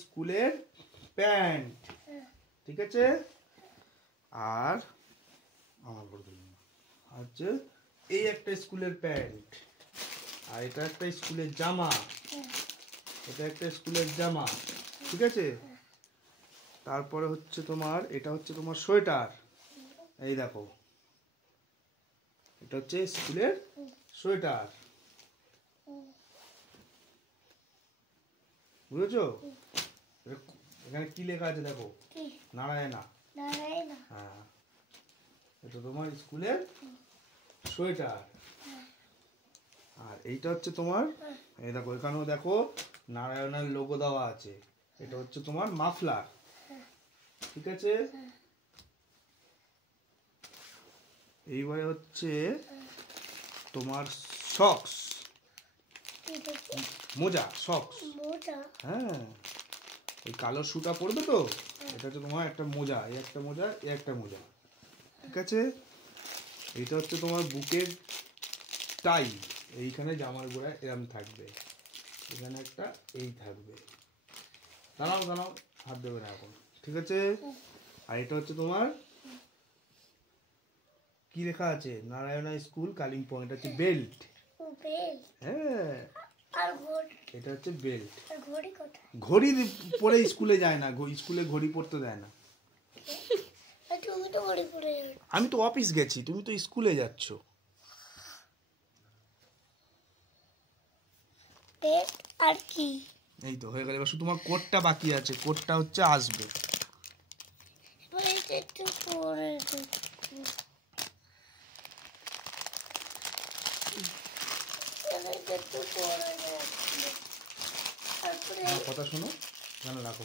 স্কুলের প্যান্ট, ঠিক আছে। আর হচ্ছে এই একটা স্কুলের প্যান্ট, আর এটা একটা স্কুলের জামা, এটা একটা স্কুলের জামা, ঠিক আছে। তারপরে হচ্ছে তোমার এটা হচ্ছে তোমার সোয়েটার, এই দেখো এটা হচ্ছে স্কুলের সোয়েটার, বুঝেছো? এখানে কি লেখা আছে দেখো, নারায়ণা। হ্যাঁ, এটা তোমার স্কুলের সোয়েটার। আর এইটা হচ্ছে তোমার, এই দেখো এখানেও দেখো নারায়ণার লোগো দেওয়া আছে, এটা হচ্ছে তোমার মাফলার, ঠিক আছে। এইবারে হচ্ছে তোমার সক্স, মোজা, সক্স। হ্যাঁ, এই কালো শুটা পড়বে তো, এটা হচ্ছে তোমার একটা মোজা, এই একটা মোজা, এই একটা মোজা, ঠিক আছে। এইটা হচ্ছে তোমার বুকের টাই, এইখানে জামার গোড়ায় এরম থাকবে, এখানে একটা এই থাকবে, দাঁড়াও দাঁড়াও, হাত দেবে না এখন, ঠিক আছে। আর এটা হচ্ছে তোমার কি লেখা আছে, নারায়ণা স্কুল কালিম্পং, এটা হচ্ছে বেল্ট। হ্যাঁ, এটা হচ্ছে বেল্ট। ঘড়ি পরে স্কুলে যায় না, স্কুলে ঘড়ি পরতে দেয় না। আমি তো অফিস গেছি, তুমি তো স্কুলে যাচ্ছ। আর কি, এই তো হয়ে গেল, এবার শুধু তোমার কোটটা বাকি আছে, কোটটা হচ্ছে আসবে। কথা শোনো, রাখো।